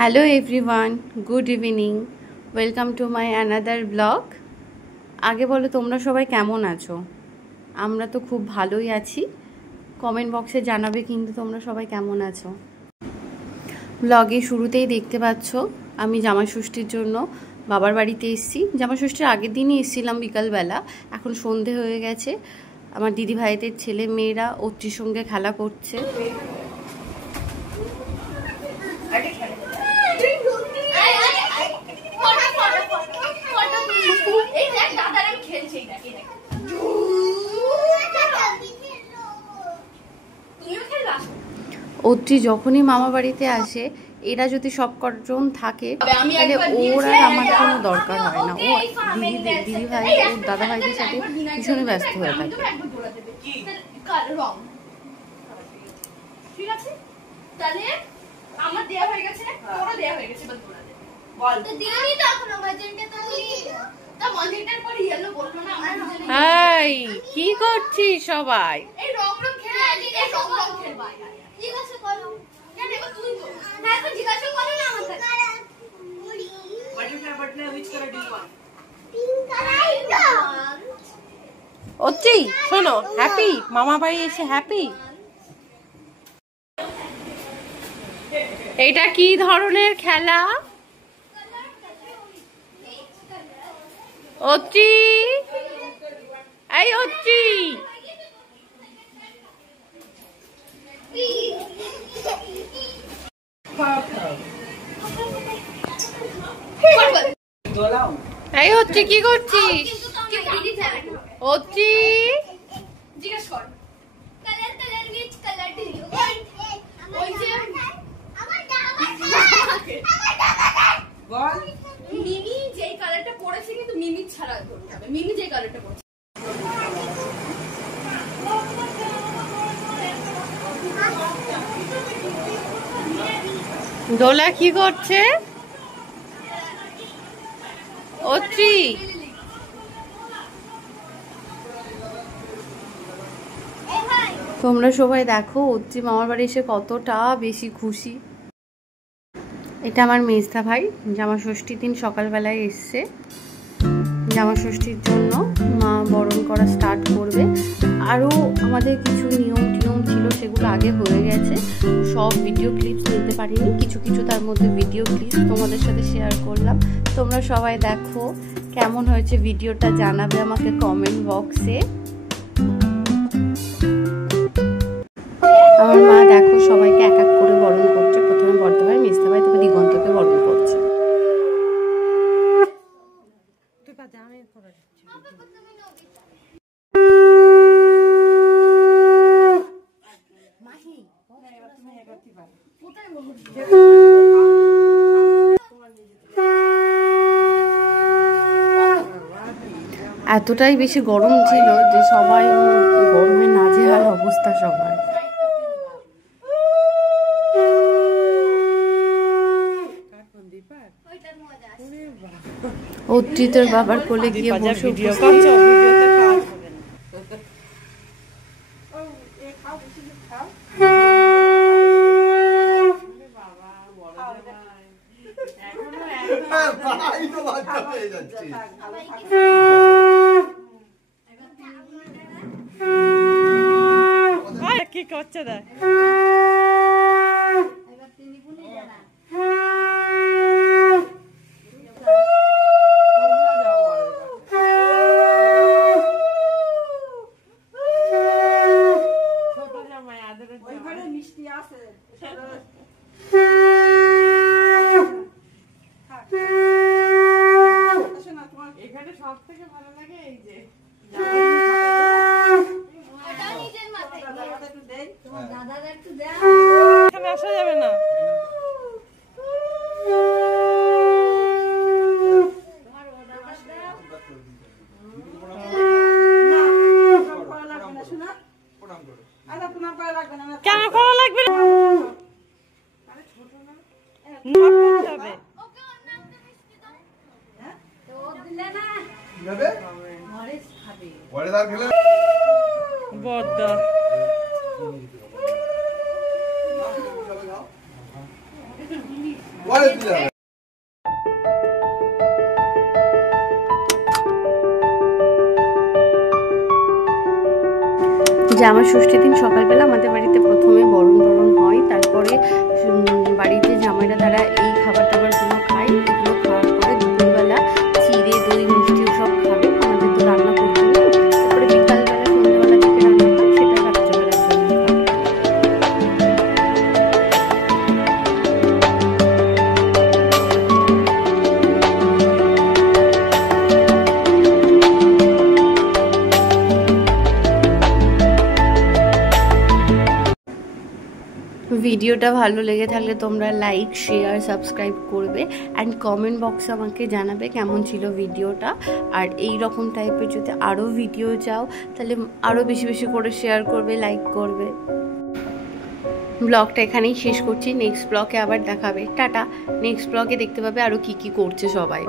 Hello everyone, good evening, welcome to my another blog. আগে বলো তোমরা সবাই কেমন আছো? আমরা তো খুব ভালোই আছি। কমেন্ট বক্সে জানাবে কিন্তু তোমরা সবাই কেমন আছো। ব্লগে শুরুতেই দেখতে পাচ্ছ আমি জামাই ষষ্ঠীর জন্য বাবার বাড়িতে এসেছি। জামাই ষষ্ঠীর আগের দিনই এসেছিলাম বিকালবেলা, এখন সন্ধে হয়ে গেছে। আমার দিদি ভাইদের ছেলে মেয়েরা অত্রির সঙ্গে খেলা করছে। অত্রি যখনই মামা বাড়িতে আসে, এরা যদি সব কজন থাকে তাহলে ওর আর আমার কোনো দরকার হয় না। ও দিদি ভাই ও দাদা ভাইদের সাথে ভীষণই ব্যস্ত হয়ে থাকে। কি করছিস সবাই? অত্রি শোনো, হ্যাপি মামা বাড়ি এসে হ্যাপি? এটা কি ধরনের খেলা? অত্রি, এই অত্রি, এই অত্রি কি করছিস? অত্রি জিজ্ঞেস কর, colour which color do you want? ওই যে বল, মিমি যেই কালারটা পড়েছে কিন্তু মিমি ছাড়া ধরতে হবে। মিমি যেই কালারটা পড়েছে। দোলা কি করছে? অত্রি তোমরা সবাই দেখো অত্রি মামার বাড়ি এসে কতটা বেশি খুশি। এটা আমার মেজদা ভাই, জামা ষষ্ঠীর দিন সকালবেলায় এসছে। জামা ষষ্ঠীর জন্য মা বরণ করা স্টার্ট করবে। আরও আমাদের কিছু নিয়ম টিয়ম ছিল, সেগুলো আগে হয়ে গেছে। সব ভিডিও ক্লিপস নিতে পারিনি, কিছু কিছু তার মধ্যে ভিডিও ক্লিপস তোমাদের সাথে শেয়ার করলাম। তোমরা সবাই দেখো কেমন হয়েছে ভিডিওটা, জানাবে আমাকে কমেন্ট বক্সে। আমার মা দেখো সবাইকে এক এক করে বরণ করছে। প্রথমে বর্ধা ভাই, মেজদা ভাই, তবে দিগন্তকে বরণ করছে। এতটাই বেশি গরম ছিল যে সবাই গরমে নাজেহাল অবস্থা সবার। অত্রি তোর বাবার কোলে গিয়ে বসে কি করছে দেখ। এখানে সব থেকে ভালো লাগে এই যে এখানে আসা যাবে না। কেন করা লাগবে না? বদ্দা জামা ষষ্ঠীর দিন সকালবেলা আমাদের বাড়িতে প্রথমে বরণ টরণ হয়, তারপরে বাড়িতে জামাইরা তারা এই খাবার টাবারগুলো খায়। এগুলো খাওয়ার পরে দুপুরবেলা চিড়ে দই মিষ্টি সব খাবে। আমাদের তো রান্না করতে নেই, তারপরে বিকালবেলা সন্ধ্যাবেলা থেকে রান্না হয়, সেটা রাত্রেবেলার জন্য খাবে। ভিডিওটা ভালো লেগে থাকলে তোমরা লাইক শেয়ার সাবস্ক্রাইব করবে অ্যান্ড কমেন্ট বক্সে আমাকে জানাবে কেমন ছিল ভিডিওটা। আর এই রকম টাইপের যদি আরও ভিডিও চাও তাহলে আরও বেশি বেশি করে শেয়ার করবে, লাইক করবে। ব্লগটা এখানেই শেষ করছি, নেক্সট ব্লগে আবার দেখাবে। টাটা। নেক্সট ব্লগে দেখতে পাবে আরও কি কি করছে সবাই।